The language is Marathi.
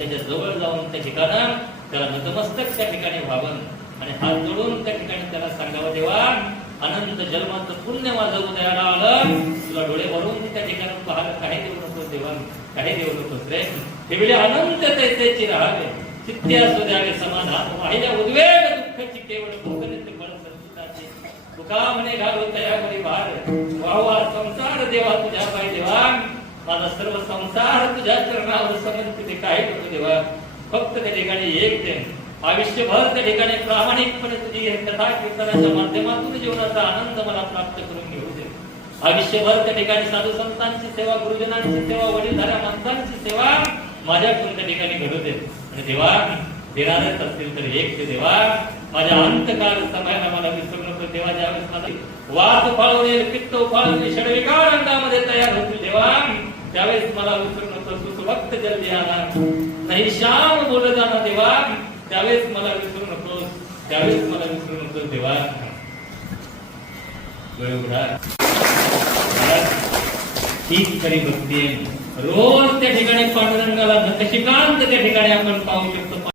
त्याच्या जवळ जाऊन त्या ठिकाणं त्याला नतमस्तक त्या ठिकाणी व्हावं आणि हात जोडून त्या ठिकाणी त्याला सांगावं, देवा अनंत जन्माचं पुण्य माझं उदयाला आलं, तुला डोळे भरून त्या ठिकाणी पाहायला काही देऊ नकोस देवा, काही देऊ नकोस रे, हे वेळी अनंत तेची राहावे, चित्ते असू द्यावे समाधान, वाहिल्या उद्वेग दुःखाची केवळ भोगनेचे बळ संचिताचे, तुका म्हणे घालू तयावरी भार, वाहवा संसार देवा तुझ्या पाय देवा, माझा सर्व संसार तुझ्या चरणावर समर्पित काय करतो देवा, फक्त त्या ठिकाणी एक दे, आयुष्यभर त्या ठिकाणी प्रामाणिकपणे तुझी कथा कीर्तनाच्या माध्यमातून जीवनाचा आनंद मला प्राप्त करून घेऊ दे, आयुष्यभर त्या ठिकाणी साधू संतांची सेवा, गुरुजनांची सेवा, वडीलधाऱ्या माणसांची सेवा माझ्याकडून त्या ठिकाणी घडू दे आणि देवा देणारच असतील तर एक ते देवा, माझ्या अंतकाल समयाला मला विसरू नको देवा, ज्यावेळेस मला वात फाळवणे पित्त फाळवणे षडविकार अंगामध्ये तयार होतील देवा, त्यावेळेस मला विसरू नको, सुसुभक्त जल द्याना नाही श्याम बोल जाना देवा, त्यावेळेस मला विसरू नकोस, त्यावेळेस मला विसरू नकोस देवा. हीच खरी भक्ती आहे. रोज त्या ठिकाणी पांडुरंगाला नखशिकांत त्या ठिकाणी आपण पाहू शकतो.